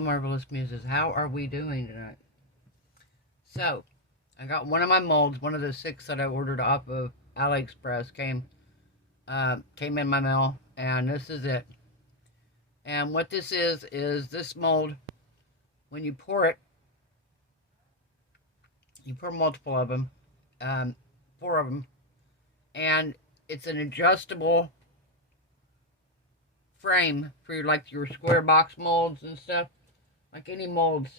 Hello, Marvelous Muses. How are we doing tonight? So, I got one of my molds, one of the 6 that I ordered off of AliExpress came in my mail, and this is it. And what this is this mold, when you pour it, you pour multiple of them, 4 of them, and it's an adjustable frame for your square box molds and stuff. Like any molds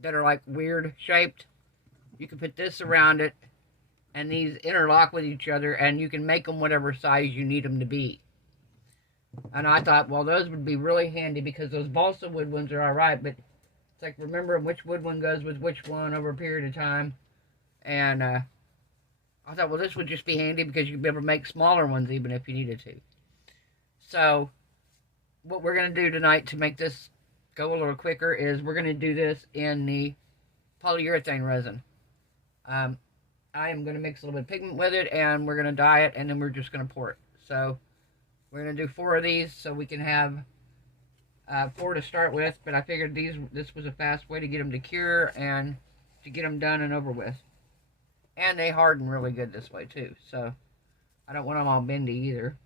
that are like weird shaped, you can put this around it, and these interlock with each other, and you can make them whatever size you need them to be. And I thought, well, those would be really handy because those balsa wood ones are alright, but it's like remembering which wood one goes with which one over a period of time. And I thought, well, this would just be handy because you'd be able to make smaller ones even if you needed to. So, what we're going to do tonight to make this go a little quicker is we're going to do this in the polyurethane resin. I am going to mix a little bit of pigment with it, and we're going to dye it, and then we're just going to pour it. So, we're going to do 4 of these so we can have 4 to start with, but I figured this was a fast way to get them to cure and to get them done and over with. And they harden really good this way too, so I don't want them all bendy either.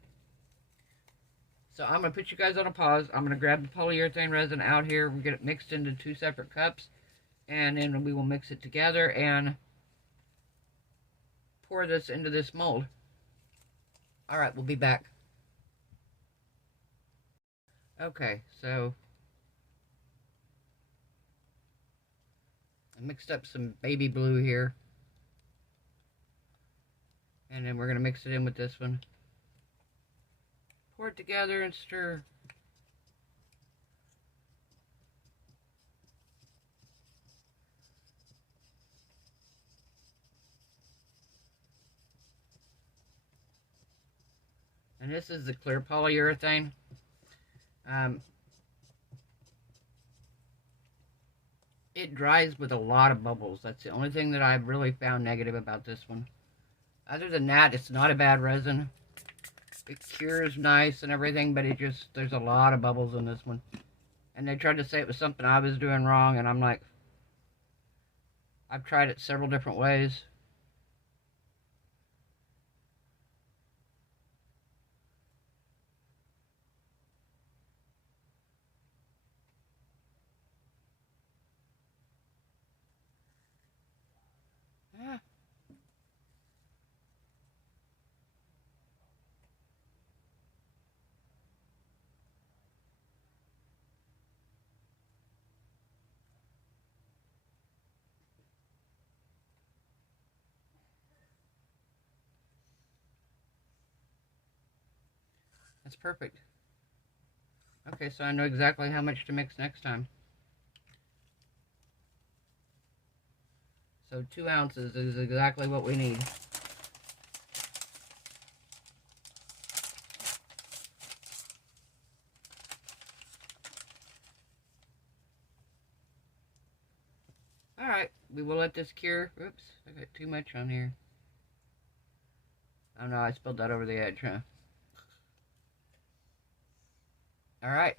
So I'm going to put you guys on a pause. I'm going to grab the polyurethane resin out here. We'll get it mixed into 2 separate cups, and then we will mix it together and pour this into this mold. Alright, we'll be back. Okay, so I mixed up some baby blue here, and then we're going to mix it in with this one. Pour it together and stir. And this is the clear polyurethane. It dries with a lot of bubbles. That's the only thing that I've really found negative about this one. Other than that, it's not a bad resin. It cures nice and everything, but there's a lot of bubbles in this one. And they tried to say it was something I was doing wrong, and I'm like, I've tried it several different ways. Yeah. That's perfect. Okay, so I know exactly how much to mix next time. So 2 ounces is exactly what we need. Alright, we will let this cure. Oops, I got too much on here. Oh no, I spilled that over the edge, huh? Alright.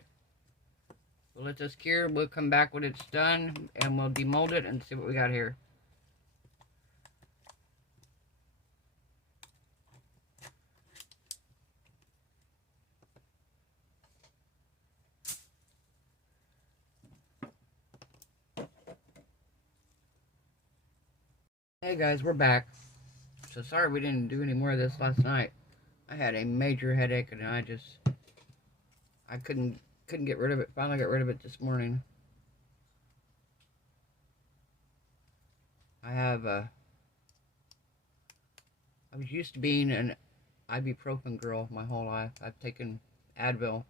We'll let this cure. We'll come back when it's done, and we'll demold it and see what we got here. Hey guys, we're back. So sorry we didn't do any more of this last night. I had a major headache, and I couldn't get rid of it. Finally got rid of it this morning. I was used to being an ibuprofen girl my whole life. I've taken Advil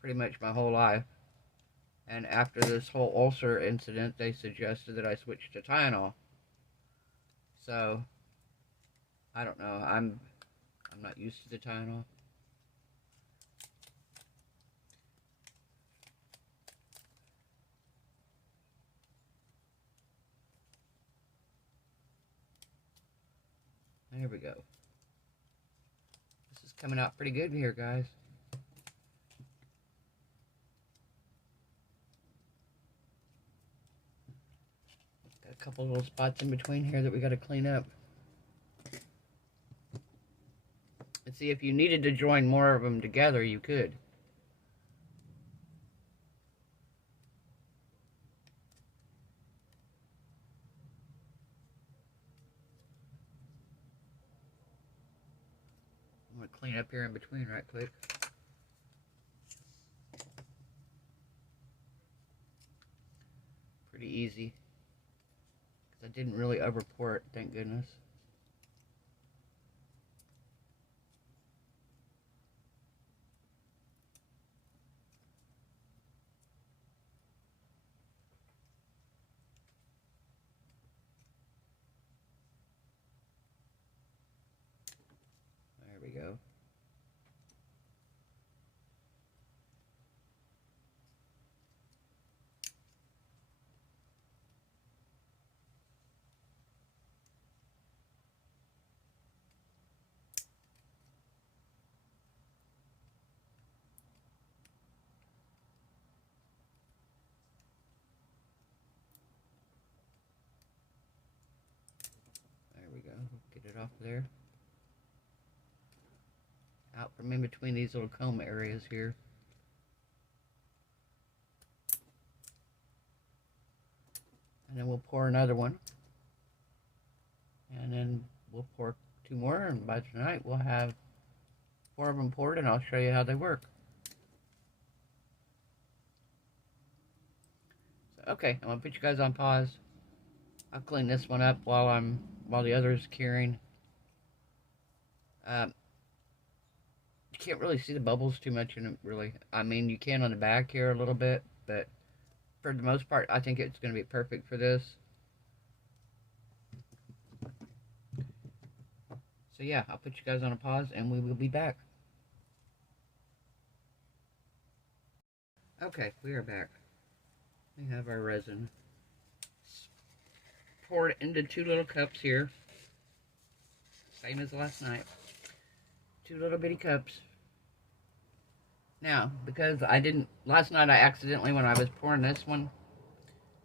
pretty much my whole life. And after this whole ulcer incident, they suggested that I switch to Tylenol. So, I don't know. I'm not used to the Tylenol. There we go. This is coming out pretty good here, guys. Got a couple little spots in between here that we got to clean up. And see, if you needed to join more of them together, you could. I'm going to clean up here in between right quick. Pretty easy. Because I didn't really over pour it, thank goodness. There we go. There we go. Get it off there. Out from in between these little comb areas here. And then we'll pour another one. And then we'll pour 2 more, and by tonight we'll have 4 of them poured, and I'll show you how they work. So, okay, I'm gonna put you guys on pause. I'll clean this one up while the other's curing. You can't really see the bubbles too much in it, really. I mean, you can on the back here a little bit, but for the most part, I think it's going to be perfect for this. So yeah, I'll put you guys on a pause, and we will be back. Okay, we are back. We have our resin. Pour it into 2 little cups here. Same as last night. 2 little bitty cups. Now, because last night I accidentally, when I was pouring this one,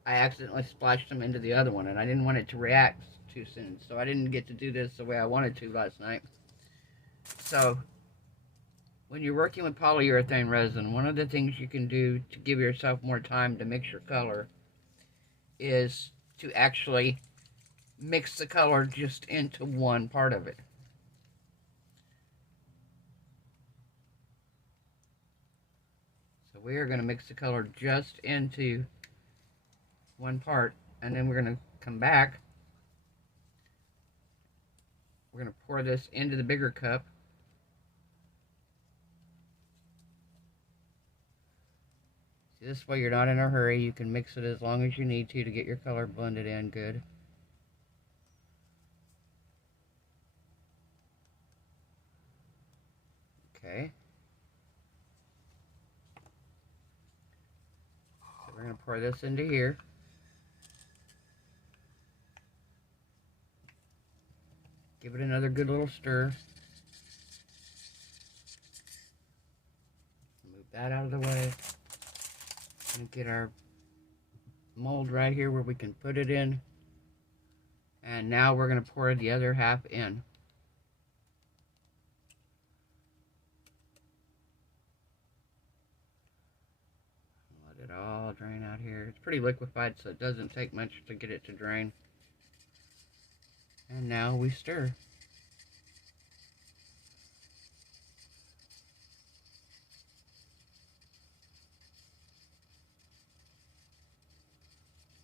I accidentally splashed them into the other one, and I didn't want it to react too soon, so I didn't get to do this the way I wanted to last night. So, when you're working with polyurethane resin, one of the things you can do to give yourself more time to mix your color is to actually mix the color just into one part of it. We are going to mix the color just into one part, and then we're going to come back. We're going to pour this into the bigger cup. See, this way you're not in a hurry. You can mix it as long as you need to get your color blended in good. Okay. We're going to pour this into here. Give it another good little stir. Move that out of the way. And get our mold right here where we can put it in. And now we're going to pour the other half in. Let it all drain out here. It's pretty liquefied, so it doesn't take much to get it to drain. And now we stir.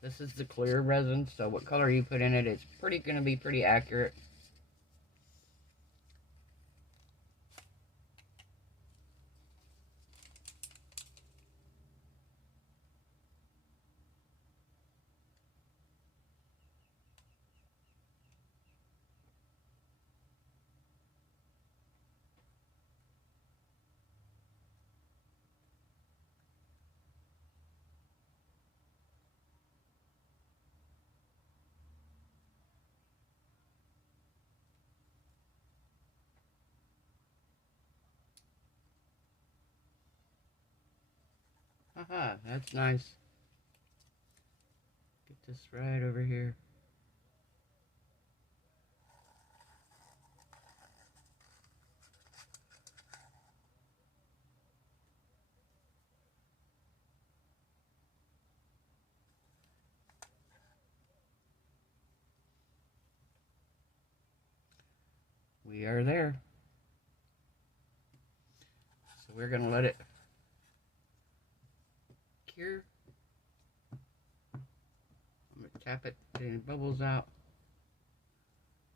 This is the clear resin, so what color you put in it, it's going to be pretty accurate. Haha, that's nice. Get this right over here. We are there. So we're going to let it cure. I'm going to tap it, get any bubbles out.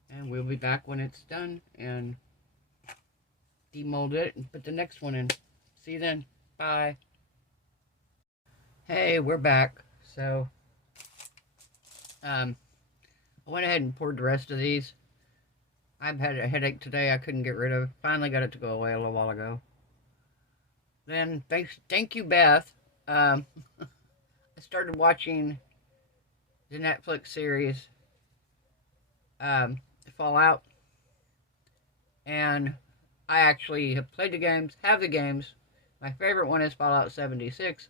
And we'll be back when it's done and demold it and put the next one in. See you then. Bye. Hey, we're back. So, I went ahead and poured the rest of these. I've had a headache today I couldn't get rid of. Finally got it to go away a little while ago. Then, thank you, Beth. I started watching the Netflix series, Fallout. And I actually have played the games, have the games. My favorite one is Fallout 76.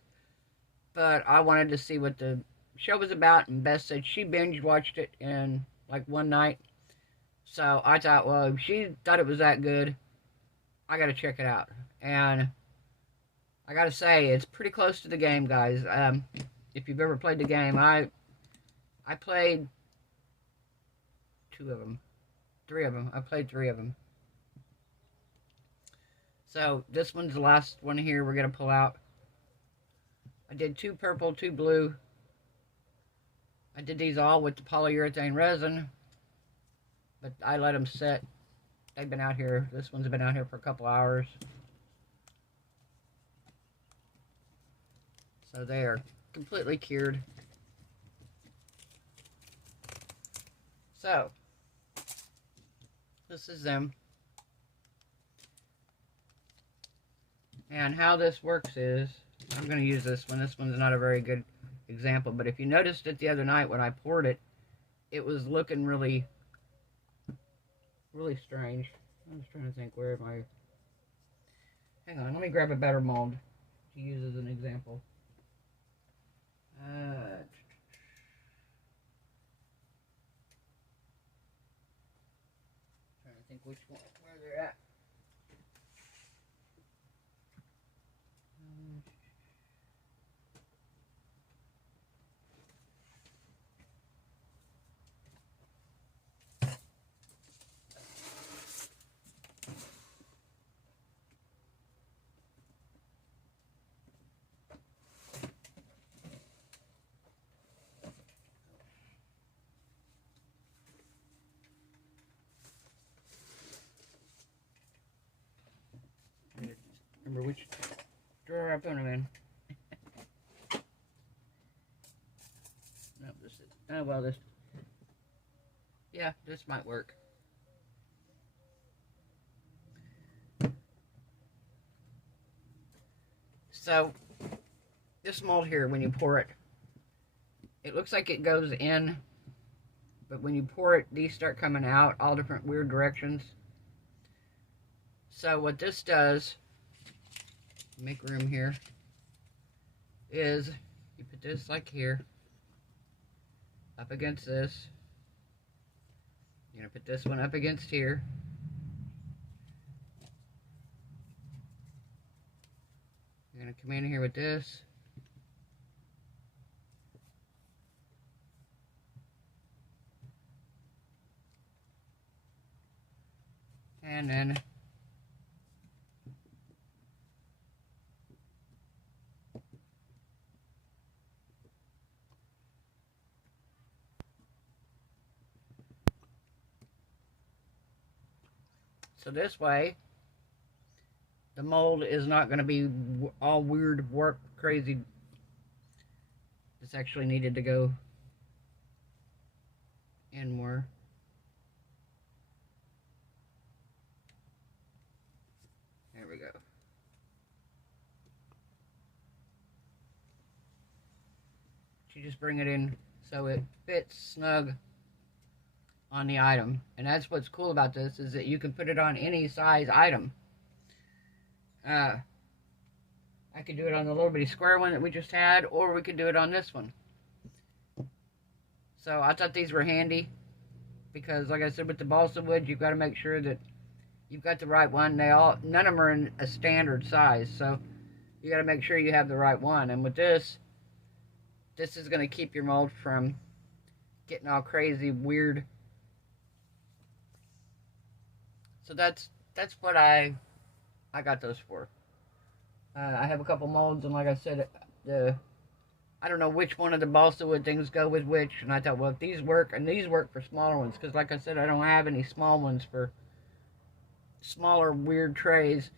But I wanted to see what the show was about, and Beth said she binge watched it in like one night. So I thought, well, if she thought it was that good, I got to check it out. And I got to say, it's pretty close to the game, guys. If you've ever played the game, I played 2 of them. 3 of them. I played 3 of them. So this one's the last one here we're going to pull out. I did 2 purple, 2 blue. I did these all with the polyurethane resin. But I let them sit. They've been out here. This one's been out here for a couple hours. So they are completely cured. So, this is them. And how this works is, I'm going to use this one. This one's not a very good example. But if you noticed it the other night when I poured it, it was looking really strange. I'm just trying to think, where am I? Hang on, let me grab a better mold to use as an example. Trying to think which one, where they're at. Remember which drawer I put them in. No, this is, oh well, this, yeah, this might work. So, this mold here, when you pour it, it looks like it goes in, but when you pour it, these start coming out all different weird directions. So what this does, make room here, is you put this like here, up against this. You're going to put this one up against here. You're going to come in here with this. And then so this way, the mold is not going to be all weird, warped, crazy. This actually needed to go in more. There we go. You just bring it in so it fits snug on the item. And that's what's cool about this, is that you can put it on any size item. I could do it on the little bitty square one that we just had, or we could do it on this one. So I thought these were handy because, like I said, with the balsa wood, you've got to make sure that you've got the right one. None of them are in a standard size, so you got to make sure you have the right one. And with this is going to keep your mold from getting all crazy, weird. So that's what I got those for. I have a couple molds, and like I said, I don't know which one of the balsa wood things go with which, and I thought, well, if these work, and these work for smaller ones, because like I said, I don't have any small ones for smaller, weird trays.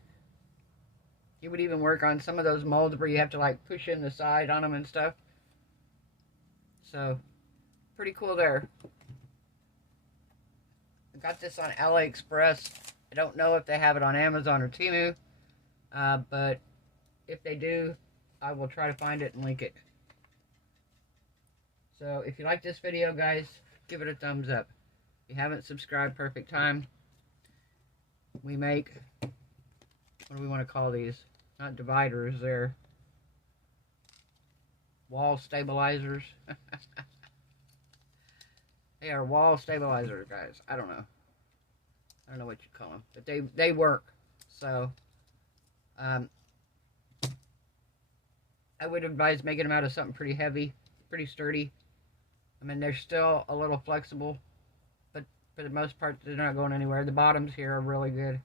It would even work on some of those molds where you have to, like, push in the side on them and stuff. So, pretty cool there. I got this on AliExpress. I don't know if they have it on Amazon or Temu, but if they do, I will try to find it and link it. So if you like this video, guys, give it a thumbs up. If you haven't subscribed, perfect time. We make, what do we want to call these? Not dividers, they're wall stabilizers. They are wall stabilizers, guys. I don't know what you call them, but they work. So I would advise making them out of something pretty heavy, pretty sturdy. I mean, they're still a little flexible, but for the most part, they're not going anywhere. The bottoms here are really good,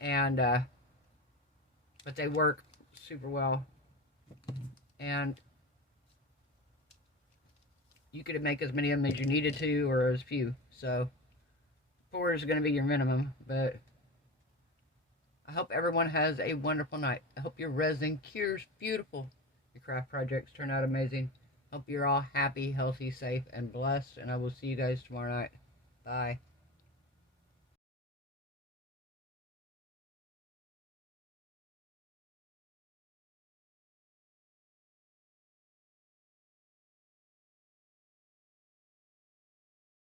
and but they work super well. And you could make as many of them as you needed to, or as few. So 4 is going to be your minimum. But I hope everyone has a wonderful night. I hope your resin cures beautiful. Your craft projects turn out amazing. Hope you're all happy, healthy, safe, and blessed. And I will see you guys tomorrow night. Bye.